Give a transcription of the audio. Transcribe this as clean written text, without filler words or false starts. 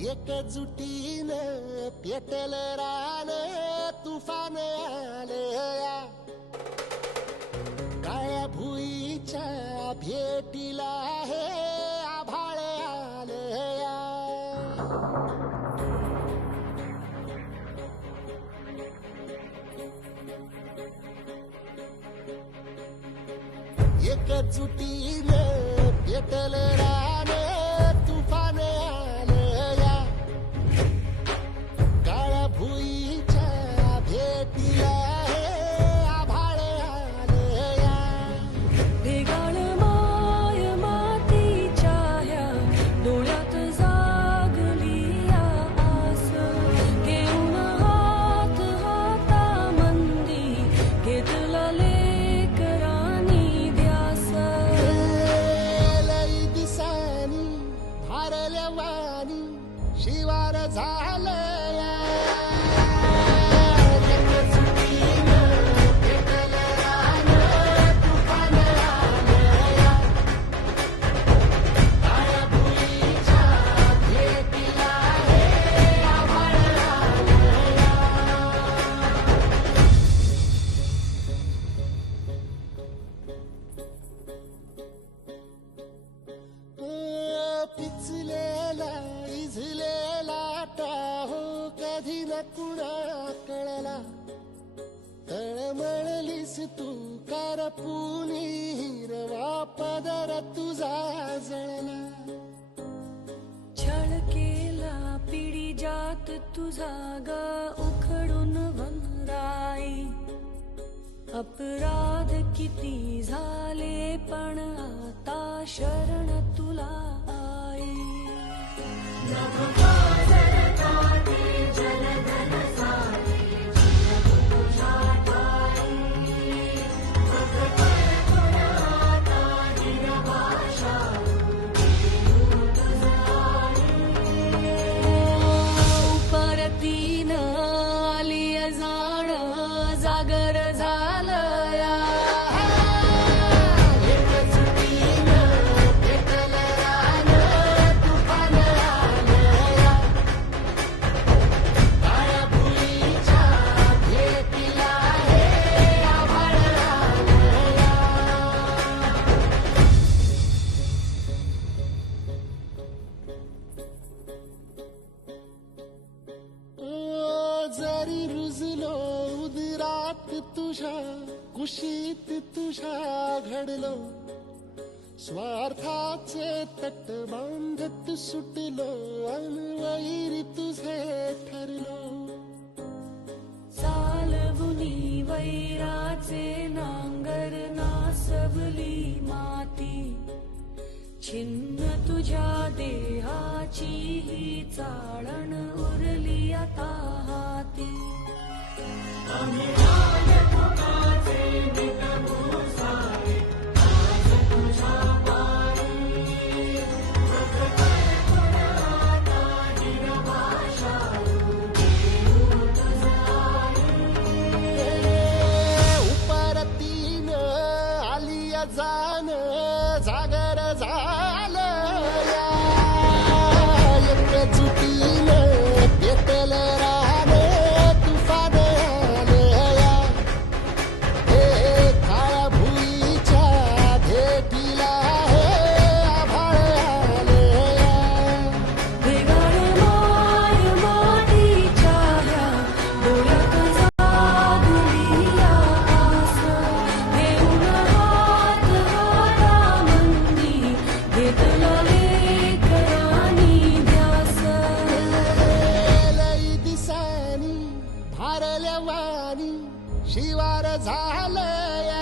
एकजुटीनं पेटल रान तुफान आलया काळ्या भुईच्या भेटीला हे आभाळ आलया एकजुटीनं पेटल रान तुफान आलया काळ्या भुईच्या भेटीला हे आभाळ आलया ढेगाळ माय मातीच्या ह्या डोळ्यात जागली आस घेऊन हात हातामंदी घेतला लेकरांनी ध्यास लई दिसानी भारल्या वाणी शिवार झालया एकजुटीनं पेटल रान तुफान आलया काळ्या भुईच्या भेटीला हे आभाळ आलया पिचलेला इझलेला टाहो कधी न कुणा कळला तळमळलीस तू करपुनी हिरवा पदर तुझा जळला छळ केला पिढी जात तुझा ग उखडून वनराई अपराध किती झाले पण आता शरण तुला आई परतीन आली जाण जागर झालया एकजुटीनं पेटल रान तुफान आलया काळ्या भुईच्या भेटीला हे आभाळ आलया जरी रुजलो उदरात तुझ्या कुशीत तुझ्या घडलो स्वार्थाचे तट बांधत सुटलो अनवैरी तुझे ठरलो चालवुनी वैराचे नांगर नासवली माती छिन्न तुझ्या देहाची ही चाळण उरली आता हाती उपरतीनं आलिया जाण जागर झालया एकजुटीनं पेटल रान तुफान आलया हे काळ्या भुईच्या भेटीला हे आभाळ आलया ढेगाळ माय मातीच्या ह्या डोळ्यात जागली आस घेऊन हात हातामंदी घेतला लेकरांनी ध्यास लई दिसानी भारल्या वाणी शिवार झालया